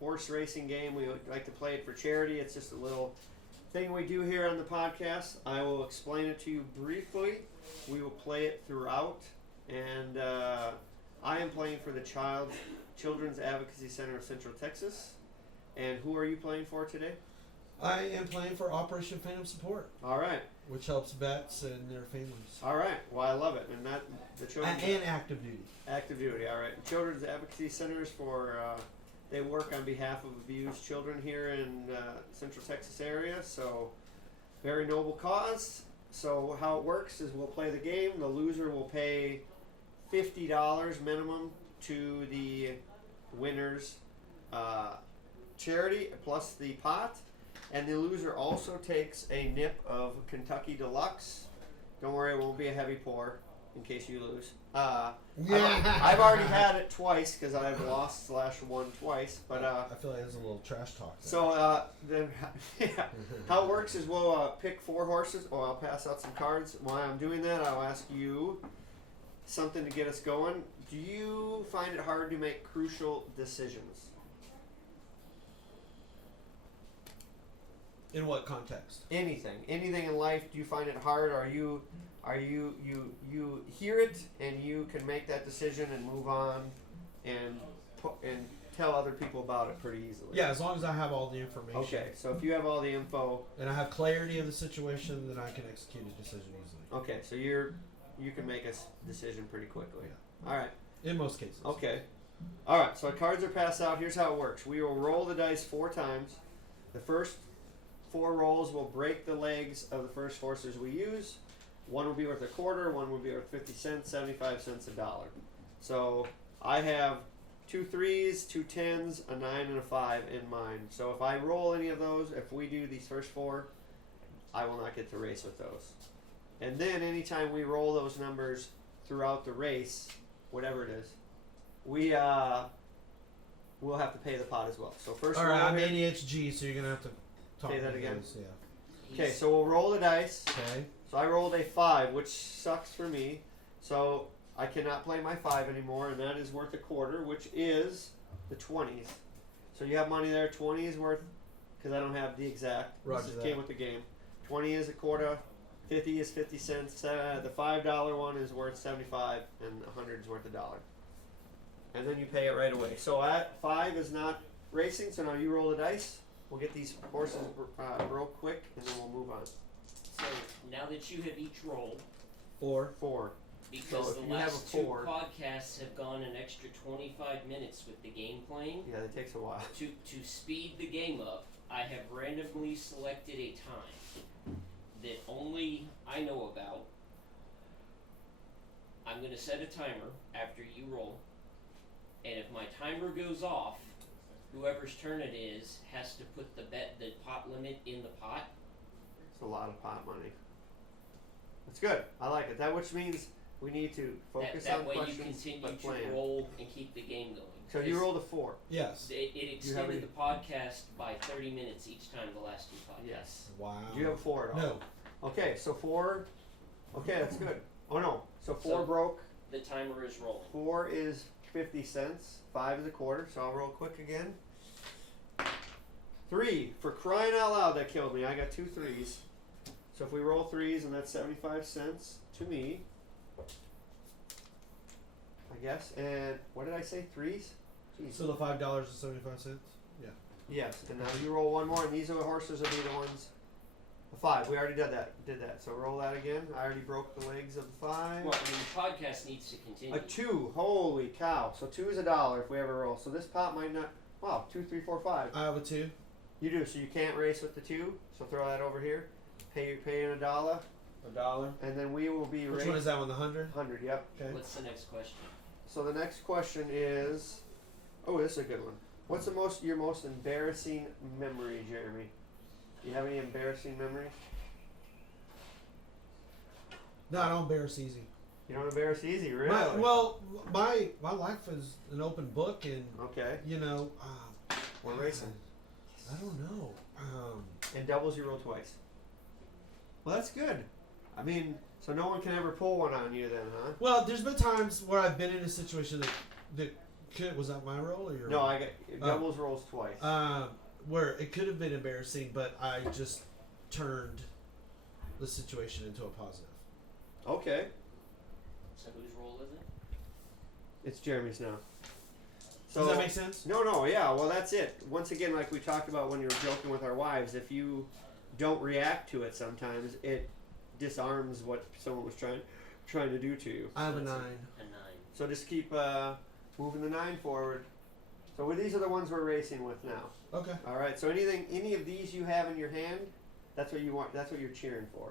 horse racing game. We like to play it for charity. It's just a little thing we do here on the podcast. I will explain it to you briefly. We will play it throughout, and I am playing for the Children's Advocacy Center of Central Texas. And who are you playing for today? I am playing for Operation Phantom Support. All right. Which helps vets and their families. All right. Well, I love it. And that the children's and active duty. Active duty. All right. Children's Advocacy Centers for they work on behalf of abused children here in Central Texas area. So very noble cause. So how it works is we'll play the game. The loser will pay $50 minimum to the winner's charity plus the pot. And the loser also takes a nip of Kentucky Deluxe. Don't worry, it won't be a heavy pour in case you lose. I've already had it twice because I've lost/won twice. But I feel like there's a little trash talk there. So then, how it works is we'll pick 4 horses. Oh, I'll pass out some cards. While I'm doing that, I'll ask you something to get us going. Do you find it hard to make crucial decisions? In what context? Anything in life. Do you find it hard? Or you hear it and you can make that decision and move on and tell other people about it pretty easily? Yeah, as long as I have all the information. Okay, so if you have all the info and I have clarity of the situation, then I can execute a decision easily. Okay, so you can make a decision pretty quickly. Yeah. All right. In most cases. Okay. All right. So cards are passed out. Here's how it works. We will roll the dice 4 times. The first 4 rolls will break the legs of the first horses we use. One will be worth a quarter, one will be worth 50 cents, 75 cents, $1. So I have 2 3s, 2 10s, a 9, and a 5 in mind. So if I roll any of those, if we do these first 4, I will not get to race with those. And then anytime we roll those numbers throughout the race, whatever it is, we'll have to pay the pot as well. So first, all right, I'm ADHD, so you're gonna have to talk. Say that again. Those, yeah. Okay, so we'll roll the dice. Okay. So I rolled a 5, which sucks for me. So I cannot play my 5 anymore, and that is worth a quarter, which is the 20s. So you have money there. 20 is worth, because I don't have the exact. Roger this that. came with the game. 20 is a quarter. 50 is 50 cents. The $5 one is worth 75, and 100 is worth $1. And then you pay it right away. So at 5 is not racing. So now you roll the dice. We'll get these horses real quick, and then we'll move on. So now that you have each rolled, 4. because So the if you have a last 2 4 podcasts have gone an extra 25 minutes with the game playing, Yeah, that takes a while. to speed the game up, I have randomly selected a time that only I know about. I'm going to set a timer after you roll, and if my timer goes off, whoever's turn it is has to put the pot limit in the pot. It's a lot of pot money. That's good. I like it. That which means we need to focus that on way questions, you continue but to plan. roll and keep the game going. So you rolled a 4. Yes. It Do you have extended any- the podcast by 30 minutes each time the last 2 podcasts. Yes. Wow. Do you have a 4 at all? No. Okay, so 4. Okay, that's good. Oh no. So 4 So- broke. The timer is rolling. 4 is 50 cents. 5 is a quarter. So I'll roll quick again. 3. For crying out loud, that killed me. I got 2 3s. So if we roll 3s, and that's 75 cents to me, I guess. And what did I say? 3s? Jeez. So the $5.75. Yeah. Yes, and now you roll one more, and these are the horses will be the ones. The 5. We already did that. So roll that again. I already broke the legs of the 5. Well, I mean, the podcast needs to continue. A 2. Holy cow! So 2 is $1 if we ever roll. So this pot might not. Wow, 2, 3, 4, 5. I have a 2. You do. So you can't race with the 2. So throw that over here. Pay in $1. $1. And then we will be. Which one is that one? The 100? 100. Yep. Okay. What's the next question? So the next question is. Oh, this is a good one. What's your most embarrassing memory, Jeremy? Do you have any embarrassing memories? No, I don't embarrass easy. You don't embarrass easy, really? My life is an open book, and Okay. you know, We're racing. I don't know. And doubles you roll twice. Well, that's good. I mean, so no one can ever pull one on you then, huh? Well, there's been times where I've been in a situation that Was that my roll or your No, roll? I got doubles rolls twice. Where it could have been embarrassing, but I just turned the situation into a positive. Okay, So whose role is it? it's Jeremy's now. So Does that make sense? No, yeah. Well, that's it. Once again, like we talked about when you were joking with our wives, if you don't react to it, sometimes it disarms what someone was trying to do to you. I have a So it's 9. A 9. So just keep moving the 9 forward. So these are the ones we're racing with now. Okay. All right. So any of these you have in your hand, that's what you want. That's what you're cheering for.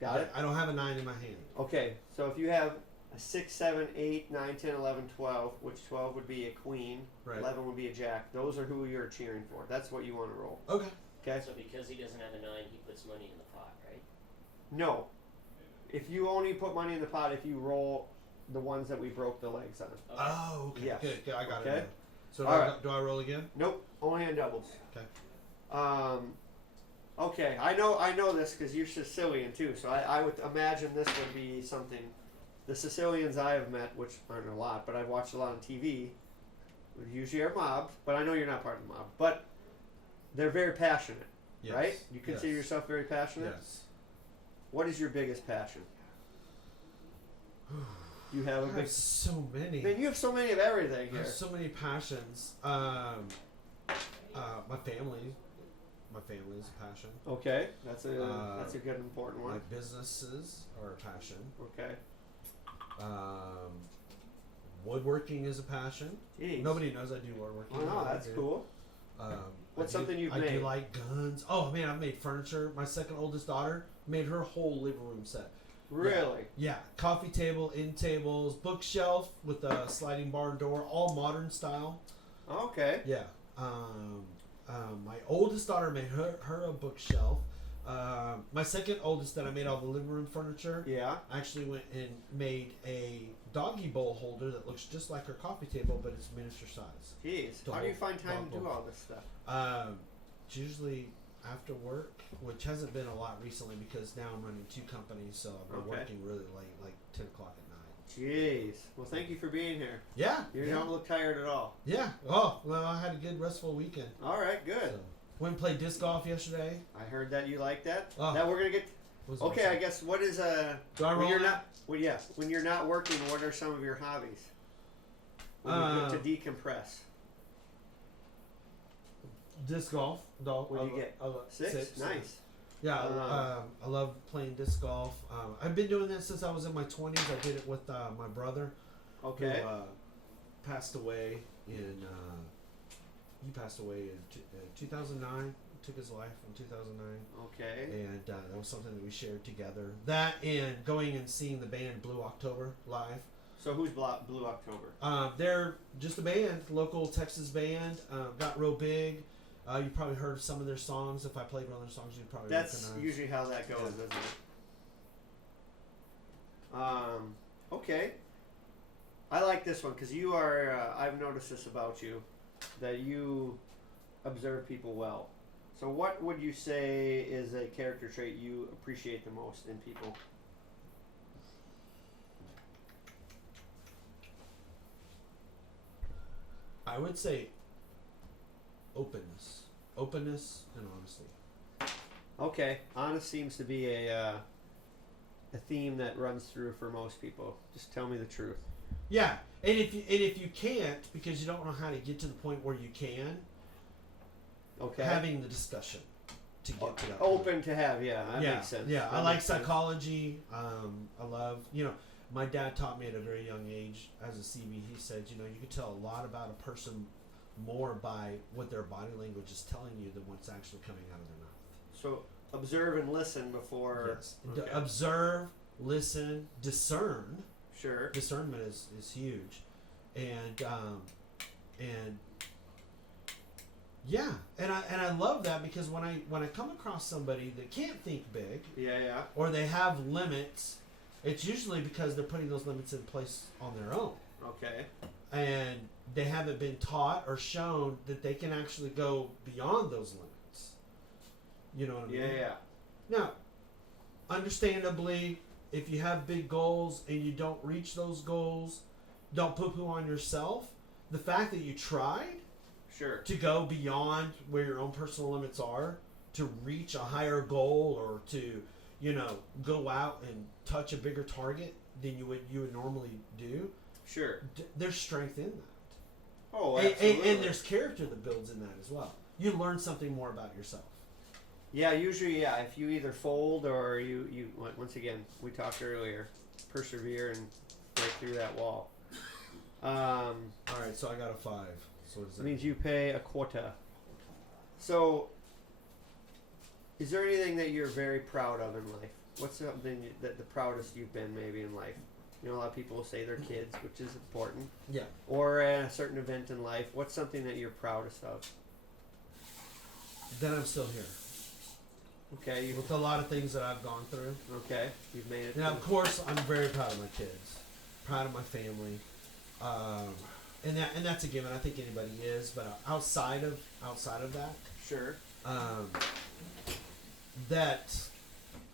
Got it? I don't have a 9 in my hand. Okay. So if you have a 6, 7, 8, 9, 10, 11, 12, which 12 would be a queen, Right. 11 would be a jack. Those are who you're cheering for. That's what you want to roll. Okay. Okay? So because he doesn't have a 9, he puts money in the pot, right? No. If you only put money in the pot if you roll the ones that we broke the legs on. Okay. Oh, okay. Yes. Good. I got Okay. it. Now. So All right. do I roll again? Nope. Only on doubles. Okay. Okay. I know this because you're Sicilian too, so I would imagine this would be something. The Sicilians I have met, which aren't a lot, but I've watched a lot on TV, usually are mobbed, but I know you're not part of the mob. But they're very passionate, Yes. right? You consider Yes. yourself very passionate? Yes. What is your biggest passion? You have a I big. have so many. Man, you have so many of everything I here. have so many passions. My family. My family is a passion. Okay, that's a good important My one. businesses are a passion. Okay. Woodworking is a passion. Jeez. Nobody knows I do woodworking. Oh, no, but I that's do. cool. What's something you've I made? do like guns. Oh man, I've made furniture. My second oldest daughter made her whole living room set. Really? Yeah, coffee table, end tables, bookshelf with a sliding barn door, all modern style. Okay. Yeah. My oldest daughter made her a bookshelf. My second oldest that I made all the living room furniture. Yeah. Actually went and made a doggy bowl holder that looks just like her coffee table, but it's miniature size. Jeez. How do you find time to do all this stuff? It's usually after work, which hasn't been a lot recently because now I'm running 2 companies, so I've been Okay. working really late, like 10 o'clock at night. Jeez. Well, thank you for being here. Yeah. You yeah. don't look tired at all. Yeah. Oh, well, I had a good restful weekend. All right. Good. So, went and played disc golf yesterday. I heard that you like that. Oh. Now we're gonna get. Was Okay. awesome. I guess what is Do I when roll you're now? not. Well, yeah. When you're not working, what are some of your hobbies? When you get to decompress. Disc golf. What do you get? 6. Nice. Yeah, I love playing disc golf. I've been doing this since I was in my 20s. I did it with my brother, Okay. who passed away in. He passed away in 2009. Took his life in 2009, Okay. and that was something that we shared together. That and going and seeing the band Blue October live. So who's Blue October? They're just a band, local Texas band. Got real big. You probably heard some of their songs. If I played one of their songs, you'd probably That's recognize. usually how that goes, Yeah. isn't it? Okay. I like this one because you are. I've noticed this about you, that you observe people well. So, what would you say is a character trait you appreciate the most in people? I would say openness and honesty. Okay, honest seems to be a theme that runs through for most people. Just tell me the truth. Yeah, and if you can't because you don't know how to get to the point where you can, Okay. having the discussion to get to that Open point. to have, yeah, that makes sense. Yeah, That I like makes sense. psychology. I love, my dad taught me at a very young age as a CB. He said, you can tell a lot about a person more by what their body language is telling you than what's actually coming out of their mouth. So observe and listen before. Yes. Okay. Observe, listen, discern. Sure. Discernment is huge, and yeah, and I love that because when I come across somebody that can't think big Yeah. or they have limits, it's usually because they're putting those limits in place on their own, Okay. and they haven't been taught or shown that they can actually go beyond those limits. You know what I mean? Yeah. Now, understandably, if you have big goals and you don't reach those goals, don't poo-poo on yourself. the fact that you tried Sure. to go beyond where your own personal limits are to reach a higher goal or to, you know, go out and touch a bigger target than you would normally do. Sure. There's strength in that. Oh, And, absolutely. and there's character that builds in that as well. You learn something more about yourself. Yeah, usually, yeah. If you either fold or you once again, we talked earlier, persevere and break through that wall. All right, so I got a 5. So what does That that means you pay a quota. So, is there anything that you're very proud of in life? What's something that the proudest you've been maybe in life? You know, a lot of people will say their kids, which is important. Yeah. Or at a certain event in life. What's something that you're proudest of? Then I'm still here. Okay, you With a lot of things that I've gone through. okay? You've made it. And of course, I'm very proud of my kids, proud of my family, and that's a given. I think anybody is, but outside of that, Sure. that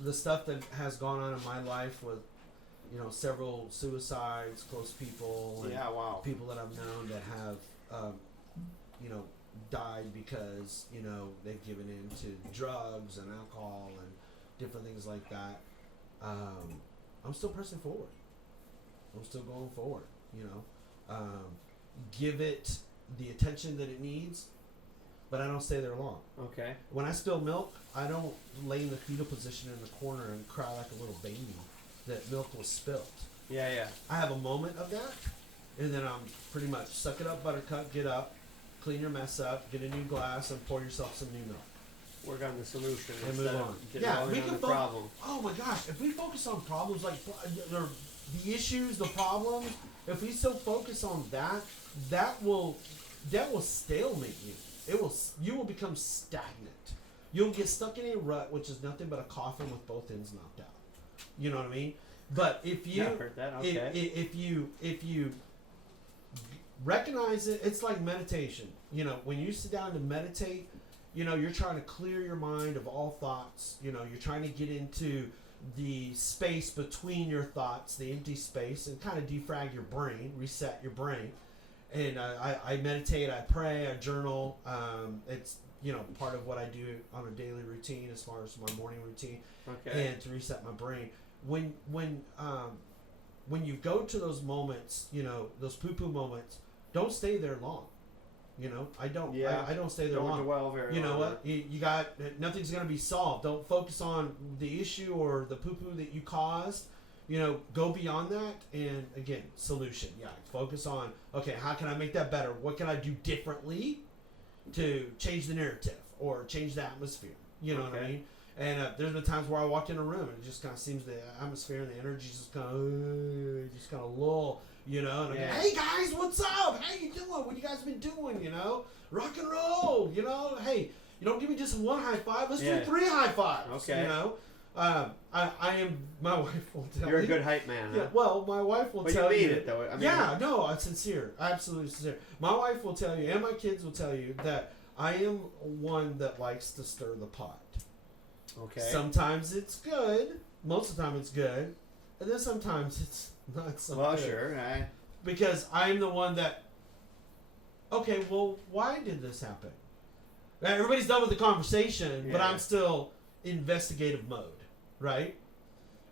the stuff that has gone on in my life with, you know, several suicides, close people, and Yeah. Wow. people that I've known that have, you know, died because, you know, they've given in to drugs and alcohol and different things like that. I'm still pressing forward. I'm still going forward, you know. Give it the attention that it needs, but I don't stay there long. Okay. When I spill milk, I don't lay in the fetal position in the corner and cry like a little baby that milk was spilt. Yeah. Yeah. I have a moment of that, and then I'm pretty much suck it up, buttercup, get up, clean your mess up, get a new glass, and pour yourself some new milk. Work on the solution And instead move of on. dwelling we on can the problem. Oh my gosh, if we focus on problems like the issues, the problems, if we still focus on that, that will stalemate you. You will become stagnant. You'll get stuck in a rut, which is nothing but a coffin with both ends knocked out. You know what I mean? But if you Yeah, I've heard that. Okay. if you recognize it, it's like meditation. You know, when you sit down to meditate, you know, you're trying to clear your mind of all thoughts. You know, you're trying to get into the space between your thoughts, the empty space, and kind of defrag your brain, reset your brain. And I meditate, I pray, I journal. It's, you know, part of what I do on a daily routine as far as my morning routine, Okay. and to reset my brain. When you go to those moments, you know, those poo-poo moments, don't stay there long. You know, I don't. Yeah. I don't stay there Don't long. dwell very You know long. what? You got nothing's gonna be solved. Don't focus on the issue or the poo-poo that you caused. You know, go beyond that, and again, solution. Yeah, focus on, okay, how can I make that better? What can I do differently to change the narrative or change the atmosphere? You know what I Okay. mean? And there's been times where I walked in a room and it just kind of seems the atmosphere and the energy just kind of lull, you know. And I'm Yeah. like, hey guys, what's up? How you doing? What you guys been doing? You know, rock and roll. You know, hey, you don't give me just one high five. Let's Yeah. do 3 high fives. Okay. You know, I am. My wife will tell You're a you. good hype man. Yeah, Huh? well, my wife will But tell you you. mean it though. I mean, Yeah, no, I'm sincere. Absolutely sincere. My wife will tell you, and my kids will tell you, that I am one that likes to stir the pot. Okay. Sometimes it's good. Most of the time it's good. And then sometimes it's not so well, good. sure. Because I'm the one that, okay, well, why did this happen? Now, everybody's done with the conversation, but Yeah. I'm still investigative mode, right?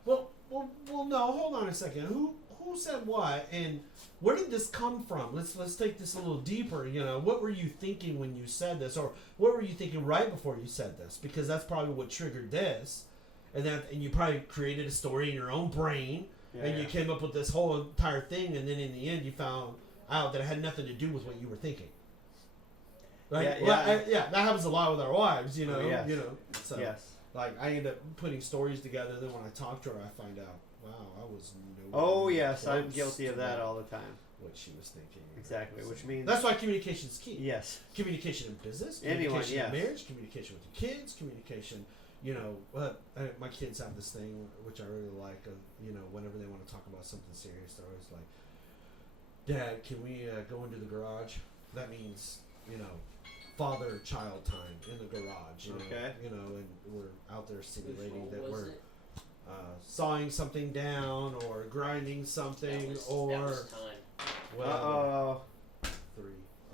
Well, no, hold on a second. Who said what, and where did this come from? Let's take this a little deeper. You know, what were you thinking when you said this, or what were you thinking right before you said this? Because that's probably what triggered this, and you probably created a story in your own brain, and you came up with this whole entire thing, and then in the end you found out that it had nothing to do with what you were thinking. Right? Yeah, That happens a lot with our wives. You know, Oh, yes. you know. So, yes. like, I end up putting stories together. Then when I talk to her, I find out, wow, I was nowhere Oh yes, I'm close guilty of to that all the time. what she was thinking. Exactly. So Which means that's why communication is key. yes. Communication in business, Anyone, communication yes. in marriage, communication with your kids, communication. You know, my kids have this thing which I really like. You know, whenever they want to talk about something serious, they're always like, "Dad, can we go into the garage?" That means, you know, father-child time in the garage. You know, Okay. you know, and we're out there Whose simulating role that was we're it? sawing something down or grinding something That or was time. well, Uh oh. 3.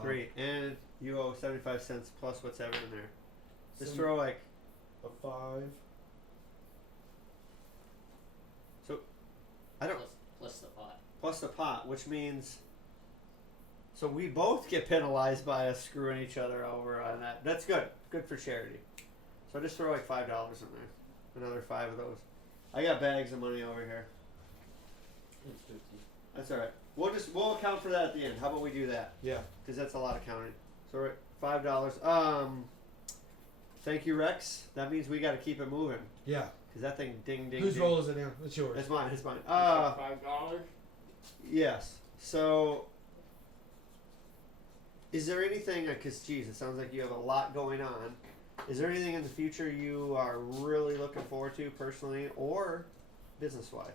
3. And you owe 75 cents plus whatever in there. Just So- throw like, A 5. I don't, Plus the pot. plus the pot, which means, so we both get penalized by us screwing each other over on that. That's good. Good for charity. So just throw like $5 in there. Another 5 of those. I got bags of money over here. It's 50. That's all right. We'll account for that at the end. How about we do that? Yeah. Because that's a lot of counting. So we're at $5. Thank you, Rex. That means we got to keep it moving. Yeah. Because that thing ding ding. Whose ding. roll is it now? It's yours. It's mine. It's mine. $5. Yes. So, is there anything? Because geez, it sounds like you have a lot going on. Is there anything in the future you are really looking forward to personally or business-wise?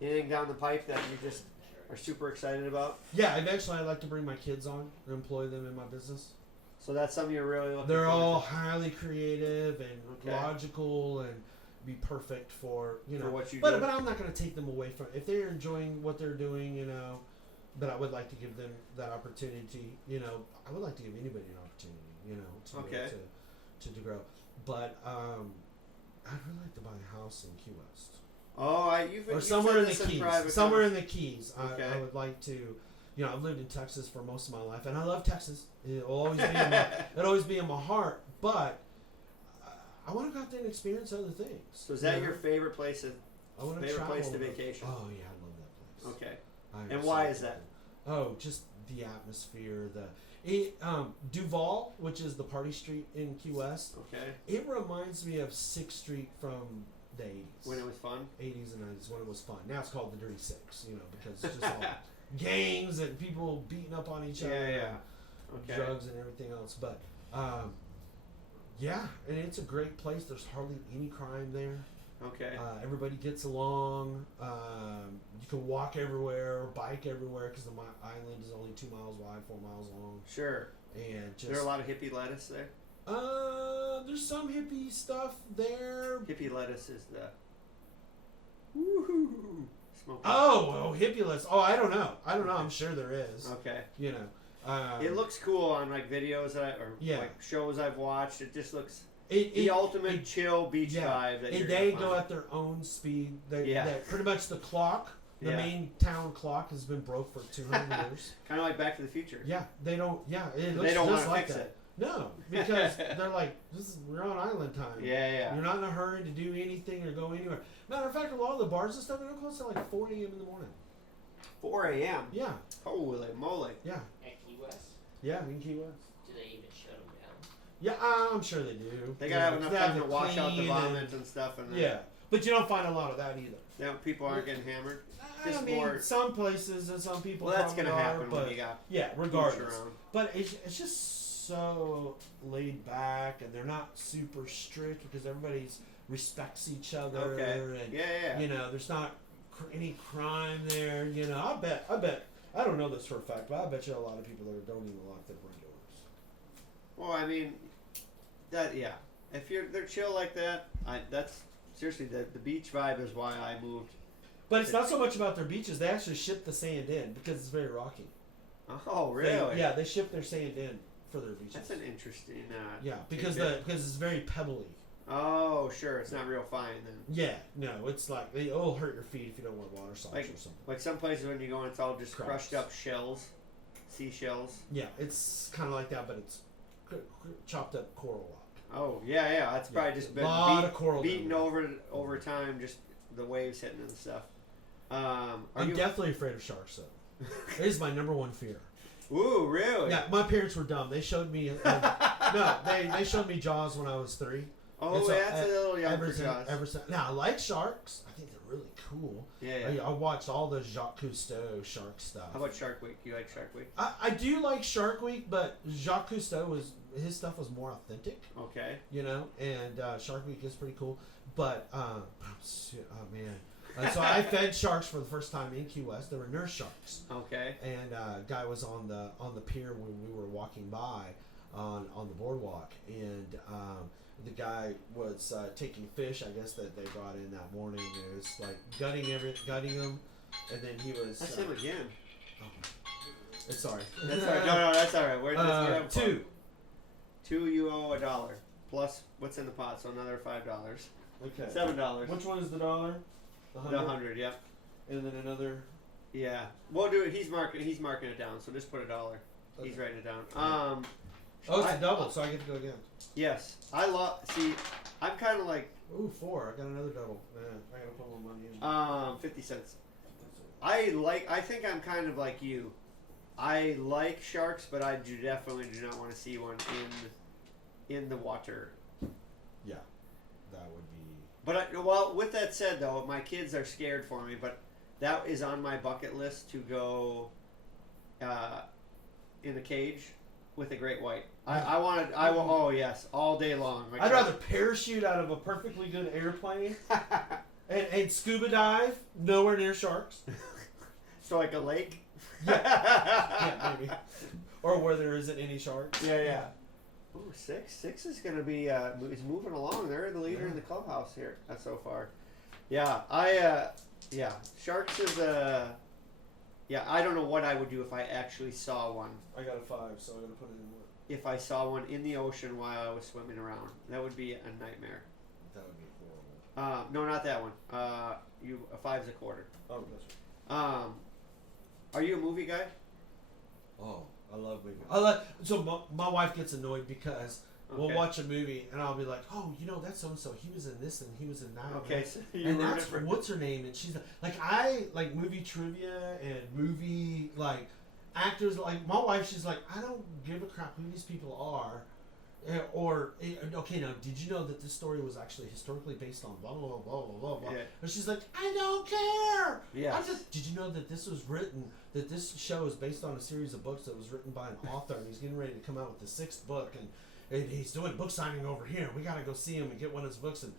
Anything down the pipe that you just are super excited about? Yeah, eventually I'd like to bring my kids on and employ them in my business. So that's something you're really looking They're forward all highly creative and Okay. logical and be perfect for, you know. for what you But do. I'm not going to take them away from, if they're enjoying what they're doing, you know, but I would like to give them that opportunity, you know. I would like to give anybody an opportunity, you know, to be Okay. able to grow. But I'd really like to buy a house in Key West. Oh, Or somewhere in the this Keys. private Somewhere in the Keys. Okay. I would like to, you know, I've lived in Texas for most of my life, and I love Texas. It'll always be in my, it'll always be in my heart. But I want to go out there and experience other things. So is that you your know? favorite place? I want to favorite travel place to a little. vacation? Oh yeah, I love that place. Okay. I And why absolutely is that? love it. Oh, just the atmosphere. Duval, which is the party street in Key West. Okay. It reminds me of 6th Street from the 80s. When it was fun. 80s and 90s when it was fun. Now it's called the Dirty Six, you know, because it's just all gangs and people beating up on each other, Yeah. and Okay. drugs and everything else. But yeah, and it's a great place. There's hardly any crime there. Okay. Everybody gets along. You can walk everywhere, bike everywhere, because the island is only 2 miles wide, 4 miles long, Sure. and Is there a just lot of hippie lettuce there? there's some hippie stuff there. Hippie lettuce is the woohoo smoke. Oh, hippie list. Oh, I don't know. I'm sure there is. Okay. You know, It looks cool on like videos or Yeah. like shows I've watched. It just looks the the ultimate chill beach vibe that you're they gonna go find. at their own speed. They Yeah. pretty much the clock, the Yeah. main town clock, has been broke for 200 years. Kind of like Back to the Future. Yeah, they don't. Yeah, it looks They don't just want to like fix that. it. No, because they're like, we're on island time. Yeah. You're not in a hurry to do anything or go anywhere. Matter of fact, a lot of the bars and stuff, they don't close till like 4 a.m. in the morning. 4 a.m. Yeah, Holy moly. yeah, At Key West, yeah. In Key West. do they even shut them down? Yeah, I'm sure they do. They You gotta have know, enough they have time to wash out the clean vomit and stuff. And Yeah, but you don't find a lot of that either. people aren't getting hammered. I Just mean, more- some places and some people. Well, that's probably gonna happen are, when but you got yeah, hooch regardless. around. But it's just so laid back, and they're not super strict because everybody's respects each other, Okay. and Yeah. you know, there's not any crime there. You know, I bet. I don't know this for a fact, but I bet you a lot of people there don't even lock their front doors. Well, I mean, if they're chill like that, that's seriously the beach vibe is why I moved. But it's not so much about their beaches. They actually ship the sand in because it's very rocky. Oh, really? They ship their sand in for their beaches. That's an interesting. Yeah, because tidbit. because it's very pebbly. Oh, sure. It's not real fine then. Yeah, no, it's like it'll hurt your feet if you don't wear water socks Like- or something. Like some places when you go in, it's all just Crabs. crushed up shells, seashells. Yeah, it's kind of like that, but it's chopped up coral rock. Oh, yeah. That's probably just been lot of coral beaten down over time, just the waves hitting and stuff. Are I'm you? definitely afraid of sharks, though. It is my number one fear. Ooh, really? Yeah, my parents were dumb. They showed me. They showed me Jaws when I was 3. Oh, And so, that's a little young Ever for Jaws. since, now I like sharks. I think they're really cool. Yeah. I watched all the Jacques Cousteau shark stuff. How about Shark Week? You like Shark Week? I do like Shark Week, but Jacques Cousteau his stuff was more authentic, Okay. you know. And Shark Week is pretty cool, but oh man. So I fed sharks for the first time in Key West. There were nurse sharks, Okay. and a guy was on the pier when we were walking by on the boardwalk, and the guy was taking fish, I guess, that they brought in that morning. And it was like gutting them, and then he was. That's him again. Sorry. That's all right. No, that's all right. Where does you have a quote? 2. 2, you owe $1 plus what's in the pot, so another $5. Okay. $7. Which one is the dollar? The The 100, yep. And then another. Yeah. We'll do it. He's marking it down, so just put $1. He's Okay. writing it down. Oh, it's a double, so I get to go again. Yes. See, I'm kind of like Ooh, 4. I got another double. Man, I gotta put more money in. 50 cents. I think I'm kind of like you. I like sharks, but I definitely do not want to see one in the water. Yeah, that would be. But well, with that said, though, my kids are scared for me. But that is on my bucket list to go in a cage with a great white. I wanted. I will. Oh yes, all day long. I'd rather parachute out of a perfectly good airplane and scuba dive nowhere near sharks. So like a lake. Yeah, maybe. Or where there isn't any sharks. Yeah. Ooh, 6. 6 is going to be is moving along. They're the leader in the clubhouse here so far. Yeah, sharks is I don't know what I would do if I actually saw one. I got a 5, so I'm gonna put it in what? If I saw one in the ocean while I was swimming around, that would be a nightmare. That would be horrible. No, not that one. A 5's a quarter. Oh, that's right. Are you a movie guy? Oh, I love movies. So my wife gets annoyed because we'll watch a movie and I'll be like, oh, that's so and so. He was in this and he was in that. Okay, so you and that's what's her name? And she's like, I like movie trivia and movie like actors. Like my wife, she's like, I don't give a crap who these people are. Okay, now did you know that this story was actually historically based on blah blah blah blah blah blah? Yeah. And she's like, I don't care. Yeah. Did you know that this was written? That this show is based on a series of books that was written by an author, and he's getting ready to come out with the 6th book, and he's doing book signing over here. We gotta go see him and get one of his books. And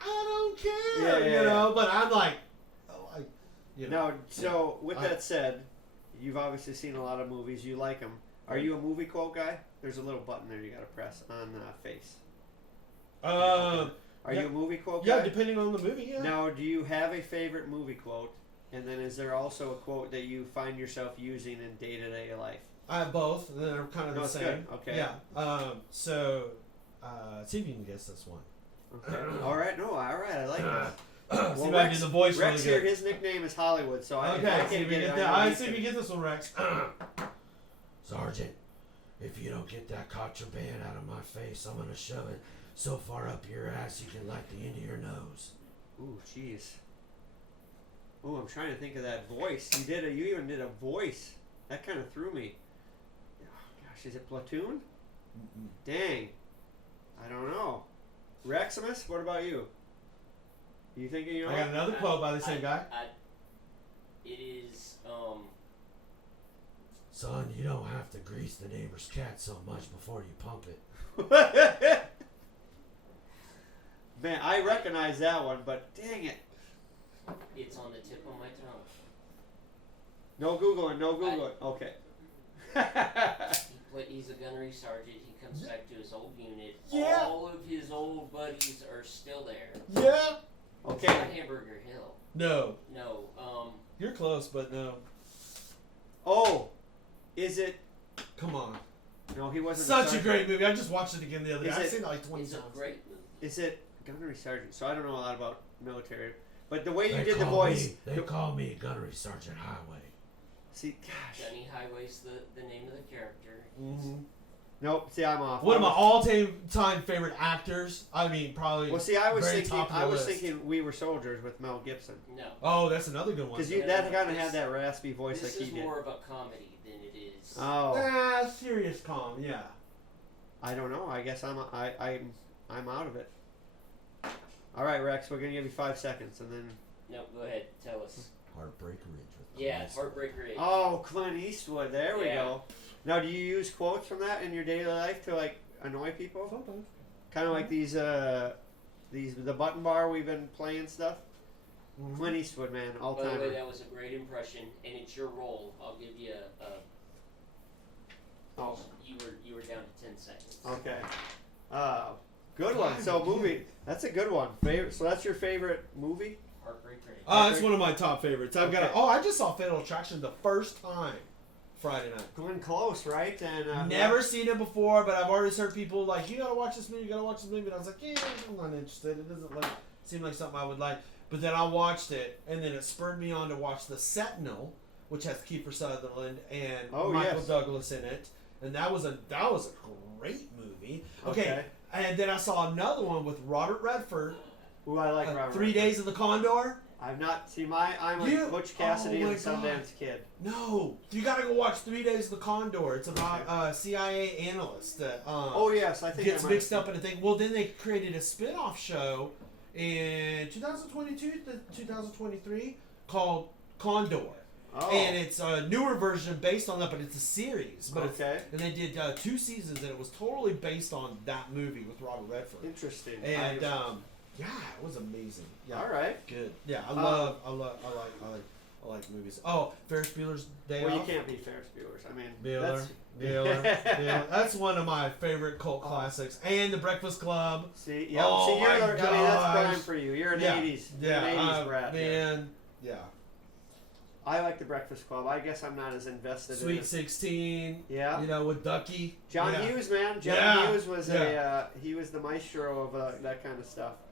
I don't care, you know. But I'm like, Now, so with that said, you've obviously seen a lot of movies. You like them. Are you a movie quote guy? There's a little button there you got to press on face. Are you a movie quote guy? Yeah, depending on the movie, yeah. Now, do you have a favorite movie quote? And then is there also a quote that you find yourself using in day-to-day life? I have both, and they're kind of the same. Good. Okay. Yeah. See if you can guess this one. Okay. All right. I like that. See if I can do the voice Rex really here, good. his nickname is Hollywood, so I Okay, can't see if you get get it. that. I know See he if you can. get this one, Rex. Sergeant, if you don't get that contraband out of my face, I'm gonna shove it so far up your ass you can light the end of your nose. Ooh, jeez. Ooh, I'm trying to think of that voice. You even did a voice. That kind of threw me. Oh, gosh, is it Platoon? Mm-mm. Dang. I don't know. Reximus, what about you? You thinking you know? I got another quote by the same guy. It is, Son, you don't have to grease the neighbor's cat so much before you pump it. Man, I recognize that one, but dang it. it's on the tip of my tongue. No Googling, Okay. He's a gunnery sergeant. He comes back to his old unit. Yeah. All of his old buddies are still there. Yeah. Okay. It's not Hamburger Hill. No. No. You're close, but no. Oh, is it? Come on. No, he wasn't. Such a great movie. I just watched it again the other day. Is I've it- seen it like 20 It's a times. great movie. Is it gunnery sergeant? So I don't know a lot about military, but the way you did the voice. They call me Gunnery Sergeant Highway. See, gosh. Gunny Highway's the name of the character. Mm-hmm. Nope. See, I'm off. One of my all-time favorite actors. I mean, probably. Well, see, I was very thinking. top of the I was list. thinking We Were Soldiers with Mel Gibson. No. Oh, that's another good one. Because No, that kind of this- had that raspy voice This like is he did. more of a comedy than it is. Oh, Serious calm, yeah. I don't know. I guess I'm out of it. All right, Rex. We're gonna give you 5 seconds, and then. No, go ahead. Tell us. Heartbreak Ridge. Yeah, Heartbreak Ridge. Oh, Clint Eastwood. There we Yeah. go. Now, do you use quotes from that in your daily life to like annoy people? Sometimes. Kind of like the button bar we've been playing stuff. Mm-hmm. Clint Eastwood, man, all By the way, timer. that was a great impression, and it's your role. I'll give you a Oh, you were down to 10 seconds. okay. Good one. So movie. That's a good one. So that's your favorite movie? Heartbreak Ridge. It's one of my top favorites. I've got. Okay. I just saw Fatal Attraction the first time. Friday night. Glenn Close, right? And Never seen it before, but I've always heard people like, you gotta watch this movie, you gotta watch this movie. And I was like, yeah, I'm not interested. It doesn't seem like something I would like. But then I watched it, and then it spurred me on to watch The Sentinel, which has Kiefer Sutherland and Michael Douglas in it, and that was a great movie. Okay. And then I saw another one with Robert Redford. Ooh, I like Robert. 3 Days of the Condor. I've not seen I'm a Butch Cassidy and Sundance Kid. No, you gotta go watch 3 Days of the Condor. It's about a CIA analyst that yes, I think gets mixed up in a thing. Well, then they created a spin-off show in 2022 to 2023 called Condor. Oh. And it's a newer version based on that, but it's a series. But okay. And they did 2 seasons, and it was totally based on that movie with Robert Redford. Interesting. And yeah, it was amazing. Yeah. All right. Good. Yeah, I like movies. Oh, Ferris Bueller's Day Off. Well, you can't beat Ferris Bueller's. I mean, Bueller. That's one of my favorite cult classics. And The Breakfast Club. See, yeah. Oh, see, my that's prime for you. You're an 80s. Yeah, You're an 80s rat. Man, yeah. I like The Breakfast Club. I guess I'm not as invested in Sweet it. 16. Yeah. You know, with Ducky. John Hughes, man. John Hughes was he was the maestro of that kind of stuff.